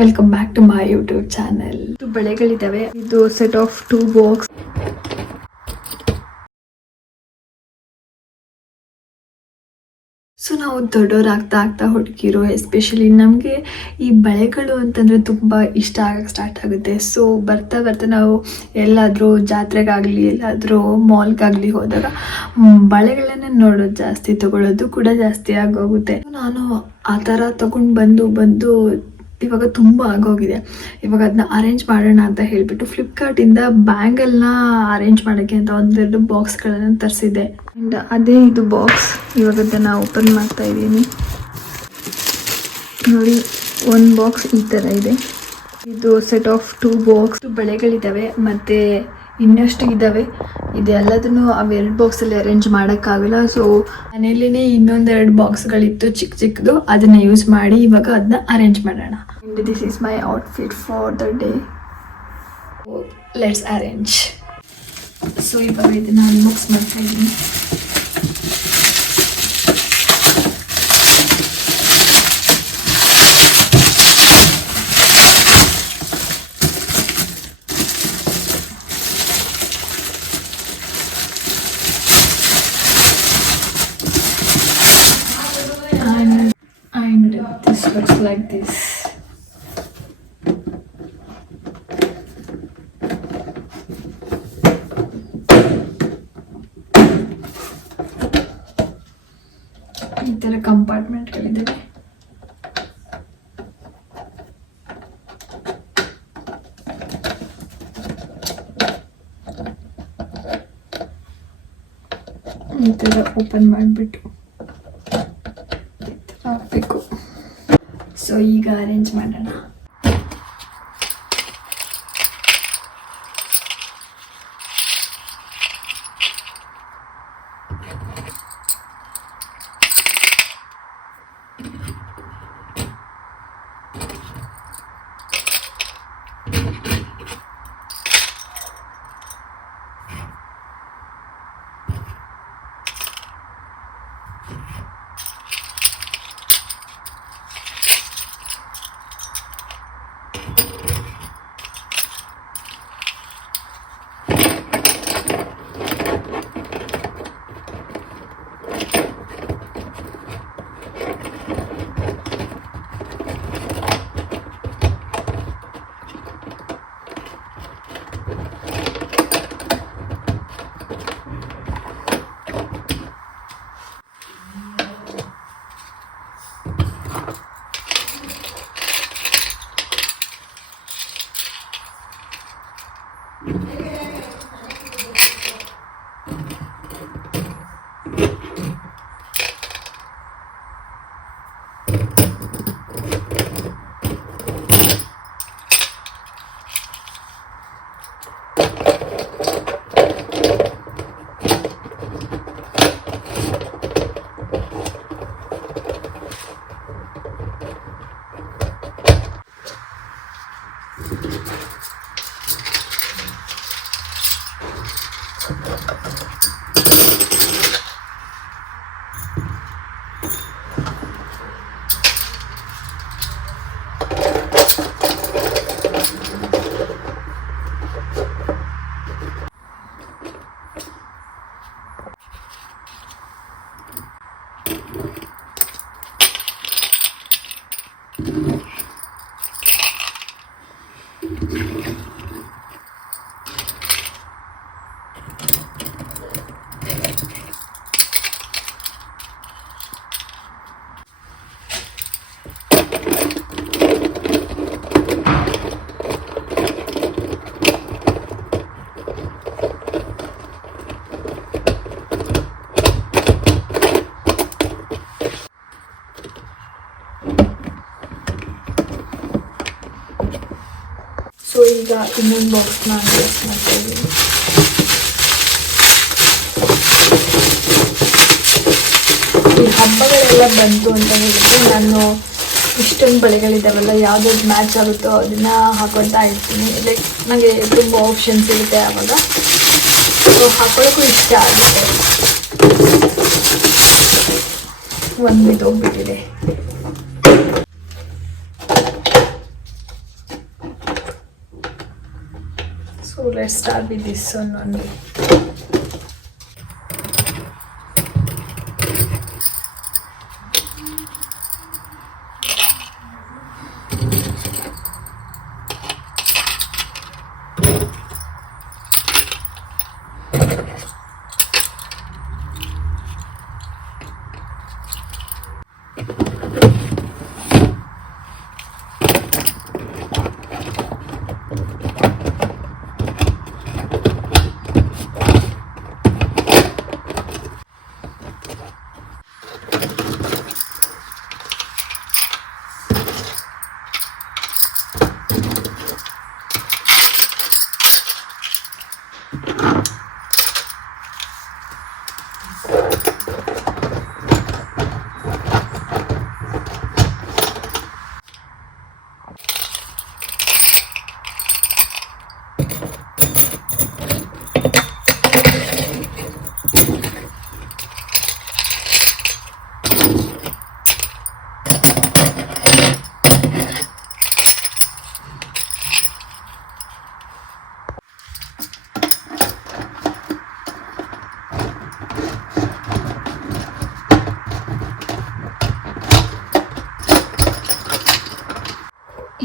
Welcome back to my YouTube channel. ಬೆಳೆಗಳಿದ್ದಾವೆ. ಇದು set of 2 box. So ನಾವು ದೊಡ್ಡವರಾಗ್ತಾ ಹುಡುಗಿರು ಎಸ್ಪೆಷಲಿ ನಮಗೆ ಈ ಬಳೆಗಳು ಅಂತಂದರೆ ತುಂಬ ಇಷ್ಟ ಆಗಕ್ಕೆ ಸ್ಟಾರ್ಟ್ ಆಗುತ್ತೆ. ಸೊ ಬರ್ತಾ ಬರ್ತಾ ನಾವು ಎಲ್ಲಾದರೂ ಜಾತ್ರೆಗಾಗಲಿ ಎಲ್ಲಾದರೂ ಮಾಲ್ಗಾಗಲಿ ಹೋದಾಗ ಬಳೆಗಳನ್ನೇ ನೋಡೋದು ಜಾಸ್ತಿ, ತಗೊಳ್ಳೋದು ಕೂಡ ಜಾಸ್ತಿ ಆಗೋಗುತ್ತೆ. ನಾನು ಆ ಥರ ತಗೊಂಡು ಬಂದು ಇವಾಗ ತುಂಬ ಆಗೋಗಿದೆ. ಇವಾಗ ಅದನ್ನ ಅರೇಂಜ್ ಮಾಡೋಣ ಅಂತ ಹೇಳಿಬಿಟ್ಟು ಫ್ಲಿಪ್ಕಾರ್ಟಿಂದ ಬ್ಯಾಂಗಲ್ನ ಅರೇಂಜ್ ಮಾಡೋಕ್ಕೆ ಅಂತ ಒಂದೆರಡು ಬಾಕ್ಸ್ಗಳನ್ನು ತರಿಸಿದ್ದೆ. ಆ್ಯಂಡ್ ಅದೇ ಇದು ಬಾಕ್ಸ್. ಇವಾಗ ಅದನ್ನು ಓಪನ್ ಮಾಡ್ತಾ ಇದ್ದೀನಿ. ನೋಡಿ, ಒಂದು ಬಾಕ್ಸ್ ಈ ಥರ ಇದೆ. ಇದು ಸೆಟ್ ಆಫ್ 2 ಬಾಕ್ಸ್. ಬಳೆಗಳಿದ್ದಾವೆ ಮತ್ತು ಇನ್ನಷ್ಟು ಇದ್ದಾವೆ. ಇದೆಲ್ಲದನ್ನು ಅವೆರಡು ಬಾಕ್ಸಲ್ಲಿ ಅರೇಂಜ್ ಮಾಡೋಕ್ಕಾಗಲ್ಲ. ಸೊ ಮನೆಯಲ್ಲೇ ಇನ್ನೊಂದೆರಡು ಬಾಕ್ಸ್ಗಳಿತ್ತು ಚಿಕ್ಕದು, ಅದನ್ನು ಯೂಸ್ ಮಾಡಿ ಇವಾಗ ಅದನ್ನ ಅರೇಂಜ್ ಮಾಡೋಣ. And this is my outfit for the day. Let's arrange. So ಇವಾಗ ಇದನ್ನು ಅನ್ಬಾಕ್ಸ್ ಮಾಡ್ತಾ ಇದ್ದೀನಿ. And this looks like this. ಈ ಥರ ಕಂಪಾರ್ಟ್ಮೆಂಟ್ಗಳಿದ್ದಾವೆ. ಈ ಥರ ಓಪನ್ ಮಾಡಿಬಿಟ್ಟು ಹಾಕಬೇಕು. ಸೊ ಈಗ ಅರೇಂಜ್ ಮಾಡೋಣ. ಸೊ ಈಗ ಇನ್ನೊಂದು ಬಾಕ್ಸ್ನ ಅನ್ಬಾಕ್ಸ್ ಮಾಡ್ತಾ ಇದ್ದೀನಿ. ಈ ಹಬ್ಬಗಳೆಲ್ಲ ಬಂತು ಅಂತ ಹೇಳಿದ್ರೆ ನಾನು ಇಷ್ಟೊಂದು ಬಳೆಗಳಿದ್ದಾವಲ್ಲ, ಯಾವುದಾದ್ರು ಮ್ಯಾಚ್ ಆಗುತ್ತೋ ಅದನ್ನು ಹಾಕೊಳ್ತಾ ಇರ್ತೀನಿ. ಲೈಕ್ ನನಗೆ ತುಂಬ ಆಪ್ಷನ್ಸ್ ಇರುತ್ತೆ ಆವಾಗ. ಸೊ ಹಾಕೊಳ್ಳೋಕ್ಕೂ ಇಷ್ಟ ಆಗುತ್ತೆ. ಒಂದು ಬಿದ್ದೋಗ್ಬಿಟ್ಟಿದೆ. So let's start with this one only.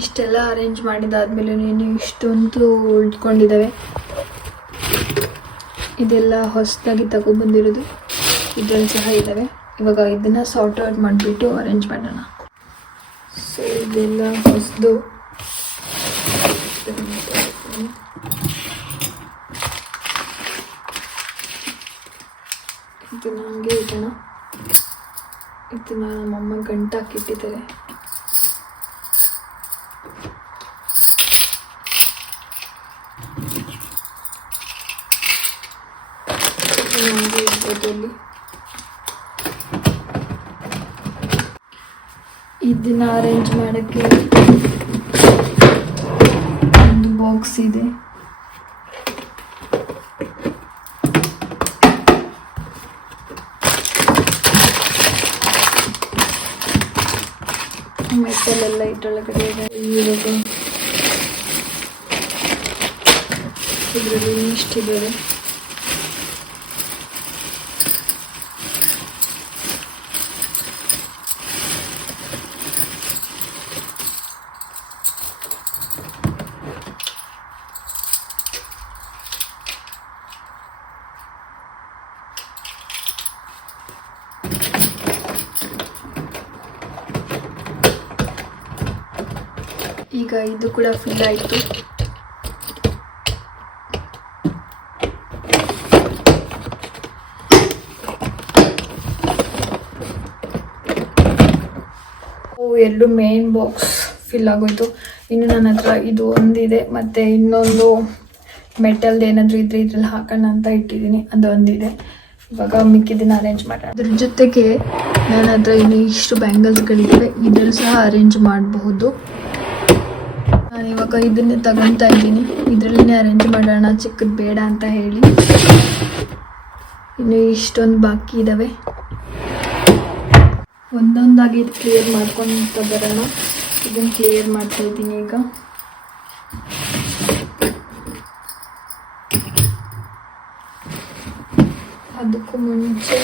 ಇಷ್ಟೆಲ್ಲ ಅರೇಂಜ್ ಮಾಡಿದಾದ್ಮೇಲೆ ನೀನು ಇಷ್ಟೊಂದು ಉಳ್ಕೊಂಡಿದ್ದಾವೆ. ಇದೆಲ್ಲ ಹೊಸದಾಗಿ ತಗೊಬಂದಿರೋದು, ಇದರಲ್ಲಿ ಸಹ ಇದ್ದಾವೆ. ಇವಾಗ ಇದನ್ನು ಸಾರ್ಟ್ ಔಟ್ ಮಾಡಿಬಿಟ್ಟು ಅರೇಂಜ್ ಮಾಡೋಣ. ಸೊ ಇದೆಲ್ಲ ಹೊಸದು. ಇದನ್ನ ಹಂಗೆ ಇಡೋಣ. ಇದನ್ನ ನಮ್ಮಮ್ಮ ಗಂಟಾಕಿಟ್ಟಿದ್ದಾರೆ. ಇದನ್ನ ಅರೇಂಜ್ ಮಾಡೋಕ್ಕೆ ಒಂದು ಬಾಕ್ಸ್ ಇದೆ. ಮೆಟಲ್ ಎಲ್ಲ ಇದ್ರೊಳಗಡೆ ಇದೆ. ಇವಾಗ ಇದರಲ್ಲಿ ಇಷ್ಟಿದ್ದಾರೆ. ಈಗ ಇದು ಕೂಡ ಫಿಲ್ ಆಯಿತು. ಎರಡು ಮೇನ್ ಬಾಕ್ಸ್ ಫಿಲ್ ಆಗೋಯ್ತು. ಇನ್ನು ನನ್ನ ಹತ್ರ ಇದು ಒಂದಿದೆ, ಮತ್ತು ಇನ್ನೊಂದು ಮೆಟಲ್ದು ಏನಾದರೂ ಇದ್ರೆ ಇದ್ರಲ್ಲಿ ಹಾಕೋಣ ಅಂತ ಇಟ್ಟಿದ್ದೀನಿ, ಅದು ಒಂದಿದೆ. ಇವಾಗ ಮಿಕ್ಕಿದ್ದನ್ನು ಅರೇಂಜ್ ಮಾಡೋಣ. ಅದ್ರ ಜೊತೆಗೆ ನನ್ನ ಹತ್ರ ಇನ್ನು ಇಷ್ಟು ಬ್ಯಾಂಗಲ್ಸ್ಗಳಿವೆ, ಇದರಲ್ಲಿ ಸಹ ಅರೇಂಜ್ ಮಾಡಬಹುದು. ನಾನು ಇವಾಗ ಇದನ್ನೇ ತಗೊತಾ ಇದ್ದೀನಿ, ಇದರಲ್ಲೇ ಅರೇಂಜ್ ಮಾಡೋಣ, ಚಿಕ್ಕದು ಬೇಡ ಅಂತ ಹೇಳಿ. ಇನ್ನು ಇಷ್ಟೊಂದು ಬಾಕಿ ಇದ್ದಾವೆ, ಒಂದೊಂದಾಗಿ ಇದು ಕ್ಲಿಯರ್ ಮಾಡ್ಕೊತ ಬರೋಣ. ಇದನ್ನು ಕ್ಲಿಯರ್ ಮಾಡ್ತಾ ಇದ್ದೀನಿ ಈಗ. ಅದಕ್ಕೂ ಮುಂಚೆ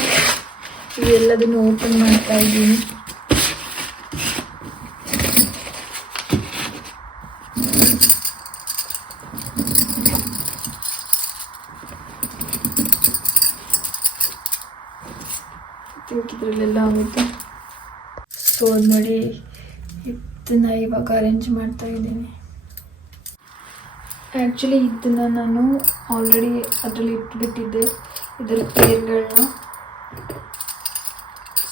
ಇವೆಲ್ಲದನ್ನು ಓಪನ್ ಮಾಡ್ತಾ ಇದ್ದೀನಿ. ಇದರಲ್ಲೆಲ್ಲ ಆಗುತ್ತೆ. ಸೊ ನೋಡಿ, ಇದನ್ನು ಇವಾಗ ಅರೇಂಜ್ ಮಾಡ್ತಾ ಇದ್ದೀನಿ. ಆ್ಯಕ್ಚುಲಿ ಇದನ್ನು ನಾನು ಆಲ್ರೆಡಿ ಅದರಲ್ಲಿ ಇಟ್ಬಿಟ್ಟಿದ್ದೆ, ಇದರ ಪೇರ್ಗಳನ್ನ.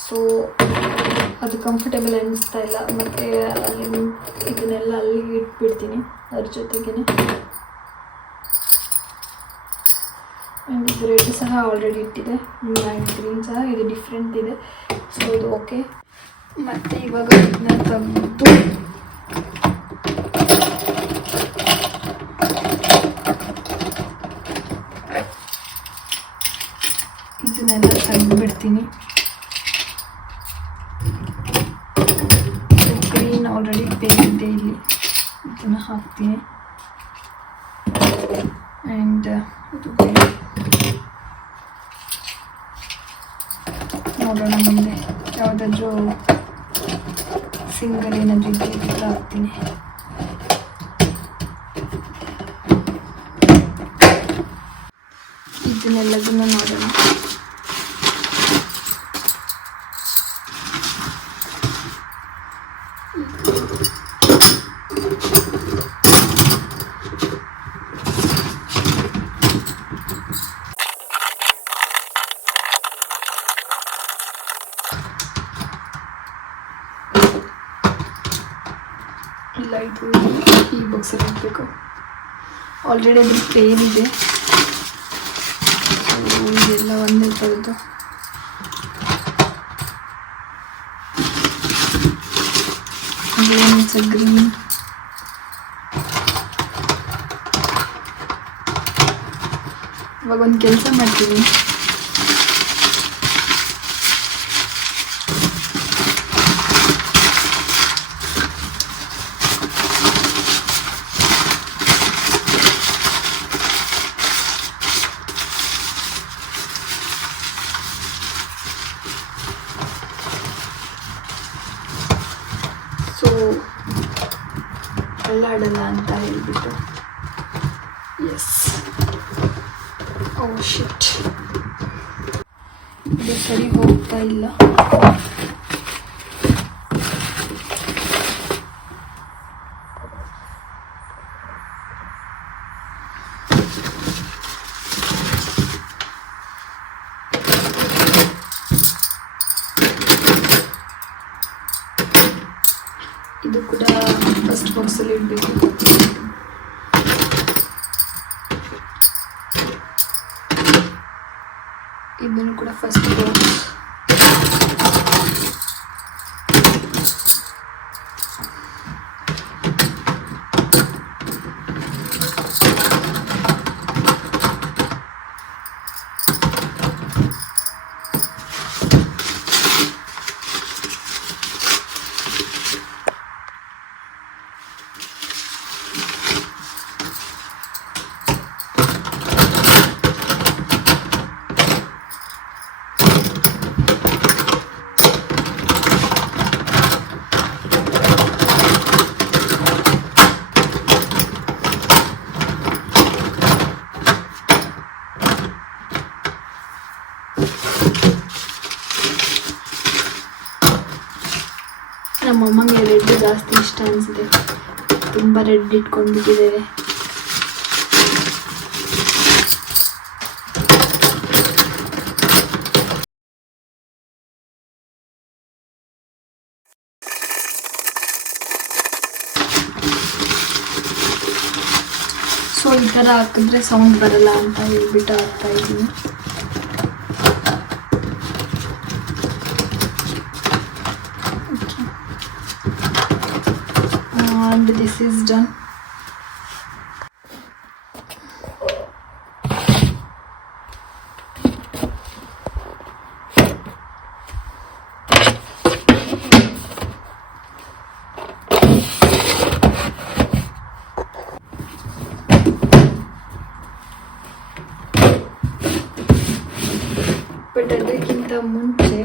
ಸೊ ಅದು ಕಂಫರ್ಟೇಬಲ್ ಅನ್ನಿಸ್ತಾ ಇಲ್ಲ, ಮತ್ತು ಅಲ್ಲಿ ಇದನ್ನೆಲ್ಲ ಅಲ್ಲಿ ಇಟ್ಬಿಡ್ತೀನಿ ಅದ್ರ ಜೊತೆಗೇ. ಆ್ಯಂಡ್ ಇದು ರೆಡ್ ಸಹ ಆಲ್ರೆಡಿ ಇಟ್ಟಿದೆ, ಆ್ಯಂಡ್ ಗ್ರೀನ್ ಸಹ ಇದು ಡಿಫ್ರೆಂಟ್ ಇದೆ. ಸೊ ಇದು ಓಕೆ. ಮತ್ತು ಇವಾಗ ಇದನ್ನ ತೆಗೆದು ಇದನ್ನೆಲ್ಲ ತೆಗೆದುಬಿಡ್ತೀನಿ. ಗ್ರೀನ್ ಆಲ್ರೆಡಿ ಪೇಂಟ್ ಇದೆ, ಇಲ್ಲಿ ಇದನ್ನು ಹಾಕ್ತೀನಿ. ಆ್ಯಂಡ್ ಇದು ಬೇಡ. ನೋಡೋಣ ಮುಂದೆ ಯಾವುದಾದ್ರೂ ಸಿಂಗಲ್ ಏನಾದರೂ ಇದ್ದರೆ ಹಾಕ್ತೀನಿ. ಇದನ್ನೆಲ್ಲದನ್ನು ನೋಡೋಣ. ಇಲ್ಲ, ಇದು ಈ ಬಾಕ್ಸಲ್ಲಿ ಹಾಕಬೇಕು. ಆಲ್ರೆಡಿ ಅದ್ರ ಪೇನ್ ಇದೆ. ಇದೆಲ್ಲ ಒಂದೇ ಥರದ್ದು. ಗ್ರೀನ್. ಇವಾಗ ಒಂದು ಕೆಲಸ ಮಾಡ್ತೀನಿ. ಸೊ ಅಲ್ಲಾಡಲ್ಲ ಅಂತ ಹೇಳ್ಬಿಟ್ಟು ಎಸ್. ಓ ಶಿಟ್, ಇದು ಸರಿ ಹೋಗ್ತಾ ಇಲ್ಲ. ಇದು ಕೂಡ ಫಸ್ಟ್ ಬಾಕ್ಸಲ್ಲಿ ಇಡಬೇಕು. ಇದನ್ನು ಕೂಡ ಫಸ್ಟ್ ಬಾಕ್ಸ್. ನಮ್ಮಮ್ಮಗೆ ರೆಡ್ ಜಾಸ್ತಿ ಇಷ್ಟ ಅನಿಸಿದೆ. ತುಂಬ ರೆಡ್ ಇಟ್ಕೊಂಡ್ಬಿಟ್ಟಿದ್ದೇವೆ. ಸೊ ಈ ಥರ ಹಾಕಿದ್ರೆ ಸೌಂಡ್ ಬರಲ್ಲ ಅಂತ ಹೇಳ್ಬಿಟ್ಟು ಹಾಕ್ತಾ ಇದ್ದೀನಿ. And this is done. But ಅದಕ್ಕಿಂತ ಮುಂಚೆ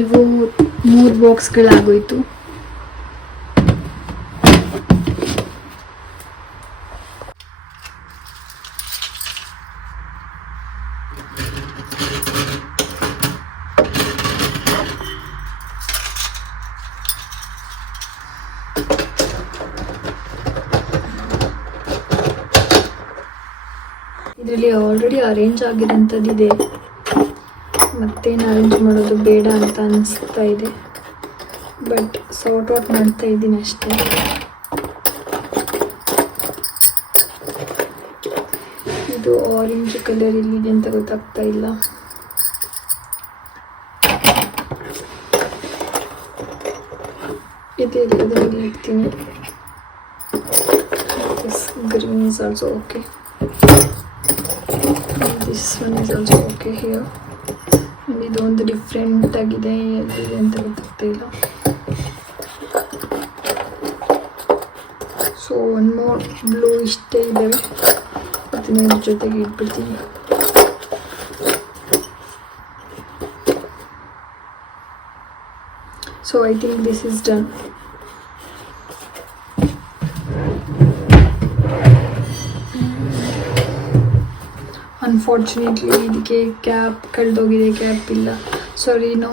ಇವು 3 ಬಾಕ್ಸ್ಗಳಾಗೋಯ್ತು. ಇದರಲ್ಲಿ ಆಲ್ರೆಡಿ ಅರೇಂಜ್ ಆಗಿರೋಂಥದ್ದಿದೆ, ಮತ್ತೇನು ಅರೇಂಜ್ ಮಾಡೋದು ಬೇಡ ಅಂತ ಅನಿಸ್ತಾ ಇದೆ. ಬಟ್ ಸಾರ್ಟ್ ಔಟ್ ಮಾಡ್ತಾ ಇದ್ದೀನಿ ಅಷ್ಟೇ. ಇದು ಆರೆಂಜ್ ಕಲರ್ ಇಲ್ಲಿದೆ ಅಂತ ಗೊತ್ತಾಗ್ತಾ ಇಲ್ಲ. ಇದರಲ್ಲಿ ಇಡ್ತೀನಿ. Green is also okay. This one is also okay here. ಇದೊಂದು ಡಿಫ್ರೆಂಟ್ ಆಗಿದೆ, ಎಲ್ಲಿದೆ ಅಂತ ಗೊತ್ತಾಗ್ತಾ ಇಲ್ಲ. ಸೊ ಒನ್ ಮೋರ್ ಬ್ಲೂ ಇಷ್ಟೇ ಇದ್ದಾವೆ, ಅದನ್ನ ಇದ್ರ ಜೊತೆಗೆ ಇಟ್ಬಿಡ್ತೀನಿ. So I think this is done. Unfortunately ಇದಕ್ಕೆ ಕ್ಯಾಪ್ ಕಳೆದೋಗಿದೆ, ಕ್ಯಾಪ್ ಇಲ್ಲ. ಸಾರಿ, ನೋ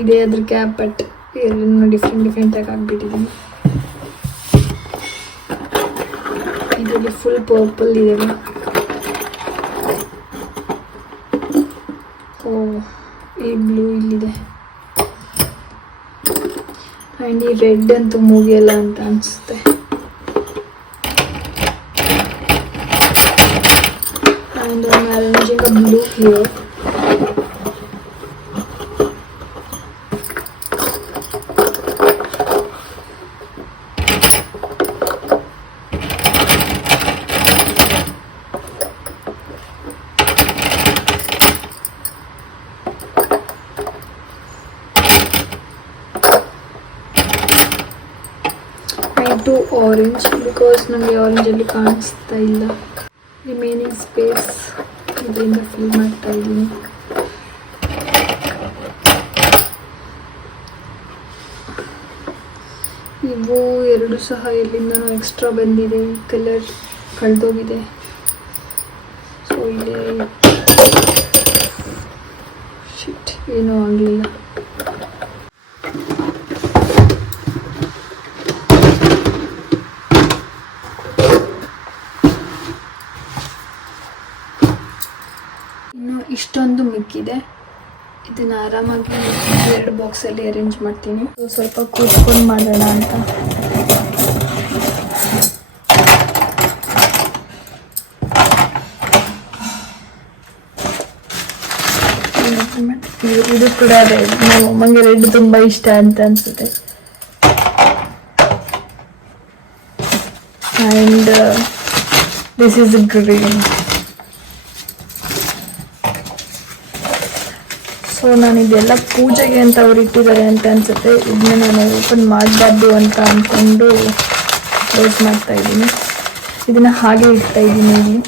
ಇದೆ ಅದ್ರ ಕ್ಯಾಪ್, ಬಟ್ ಎರಡನ್ನೂ ಡಿಫ್ರೆಂಟಾಗಿ ಆಗಿಬಿಟ್ಟಿದ್ದೀನಿ. ಇದರಲ್ಲಿ ಫುಲ್ ಪರ್ಪಲ್ ಇದೆ. ಈ ಬ್ಲೂ ಇಲ್ಲಿದೆ. ಆ್ಯಂಡ್ ಈ ರೆಡ್ ಅಂತೂ ಮುಗಿಯಲ್ಲ ಅಂತ ಅನಿಸುತ್ತೆ. And I'm arranging a blue here. I do orange because ನನಗೆ ಆರೆಂಜಲ್ಲಿ ಕಾಣಿಸ್ತಾ ಇಲ್ಲ. ರಿಮೈನಿಂಗ್ ಸ್ಪೇಸ್ ಇದರಿಂದ ಫಿಲ್ ಮಾಡ್ತಾ ಇದ್ದೀನಿ. ಇವು ಎರಡು ಸಹ ಎಲ್ಲಿಂದನೋ ಎಕ್ಸ್ಟ್ರಾ ಬಂದಿದೆ. ಈ ಕಲರ್ ಕಳೆದೋಗಿದೆ. ಸೊ ಇಲ್ಲೇ ಶಿಟ್, ಏನೂ ಆಗಲಿಲ್ಲ. ಇನ್ನು ಇಷ್ಟೊಂದು ಮಿಕ್ಕಿದೆ. ಇದನ್ನು ಆರಾಮಾಗಿ 2 ಬಾಕ್ಸಲ್ಲಿ ಅರೇಂಜ್ ಮಾಡ್ತೀನಿ. ಸ್ವಲ್ಪ ಕೂತ್ಕೊಂಡು ಮಾಡೋಣ ಅಂತ. ಇದು ಕೂಡ ರೆಡ್. ನಮ್ಮ ಅಮ್ಮಂಗೆ ರೆಡ್ ತುಂಬ ಇಷ್ಟ ಅಂತ ಅನಿಸುತ್ತೆ. And this is green. So ನಾನು ಇದೆಲ್ಲ ಪೂಜೆಗೆ ಅಂತ ಅವ್ರು ಇಟ್ಟಿದ್ದಾರೆ ಅಂತ ಅನಿಸುತ್ತೆ. ಇದನ್ನ ನಾನು ಓಪನ್ ಮಾಡಬಾರ್ದು ಅಂತ ಅಂದ್ಕೊಂಡು ಕ್ಲೋಸ್ ಮಾಡ್ತಾ ಇದ್ದೀನಿ. ಇದನ್ನು ಹಾಗೆ ಇಡ್ತಾ ಇದ್ದೀನಿ ಇಲ್ಲಿ.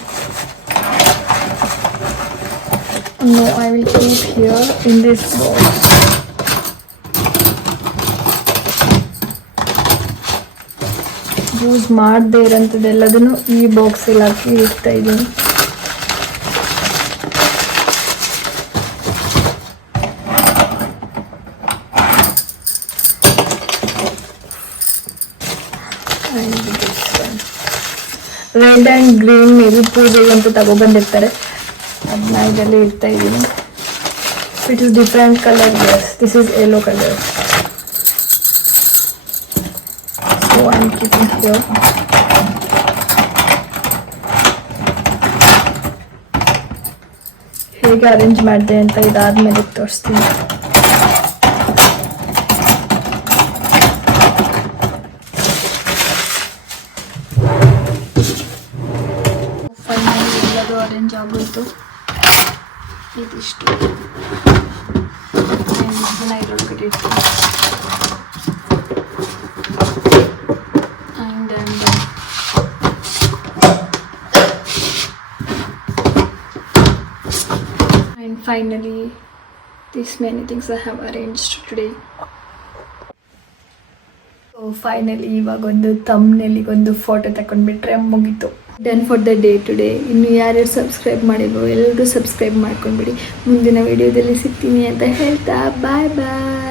No, I will keep here in this box. Use ಮಾಡದೇ ಇರೋಂಥದ್ದೆಲ್ಲದನ್ನು ಈ ಬಾಕ್ಸಲ್ಲಿ ಹಾಕಿ ಇಡ್ತಾ ಇದ್ದೀನಿ. ರೆಡ್ ಆ್ಯಂಡ್ ಗ್ರೀನ್ ಮೇಬಿ ಪೂಜೆಗೆ ಅಂತ ತಗೊಬಂದಿರ್ತಾರೆ. ಅದನ್ನ ಇದರಲ್ಲಿ ಇಡ್ತಾ ಇದ್ದೀನಿ. It is different colour. Yes, this is yellow colour. So I am keeping here. ಹೇಗೆ ಅರೇಂಜ್ ಮಾಡಿದೆ ಅಂತ ಇದಾದ್ಮೇಲೆ ತೋರಿಸ್ತೀನಿ. ಫೈನಲಿ ಎಲ್ಲದು ಅರೇಂಜ್ ಆಗೋಯ್ತು. ಇದಿಷ್ಟು ಇದರೊಳಗಡೆ ಇಡ್ತೀನಿ. And finally These many things I have arranged today. So finally ಇವಾಗೊಂದು ತಮ್ನೆಲಿಗೊಂದು ಫೋಟೋ ತಗೊಂಡ್ಬಿಟ್ರೆ ಮುಗೀತು. Done for the day today. ಇನ್ನು ಯಾರ್ಯಾರು ಸಬ್ಸ್ಕ್ರೈಬ್ ಮಾಡಿಲ್ವೋ ಎಲ್ಲರೂ ಸಬ್ಸ್ಕ್ರೈಬ್ ಮಾಡ್ಕೊಂಡ್ಬಿಡಿ. ಮುಂದಿನ ವಿಡಿಯೋದಲ್ಲಿ ಸಿಗ್ತೀನಿ ಅಂತ ಹೇಳ್ತಾ ಬಾಯ್ ಬಾಯ್.